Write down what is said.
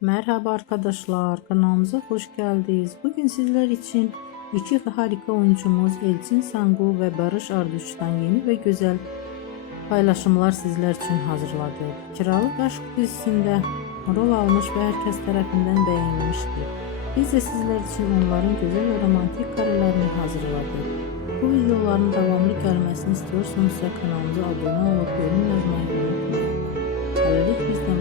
Merhaba arkadaşlar, kanalımıza hoş geldiniz. Bugün sizler için iki harika oyuncumuz Elçin Sangu ve Barış Arduç'tan yeni ve güzel paylaşımlar sizler için hazırladık. Kiralık Aşk dizisinde rol almış ve herkes tarafından beğenilmişti. Biz de sizler için onların güzel ve romantik karelerini hazırladık. Bu videoların devamlı gelmesini istiyorsanız kanalımıza abone olup yorum yazmayı unutmayın. Böylelikle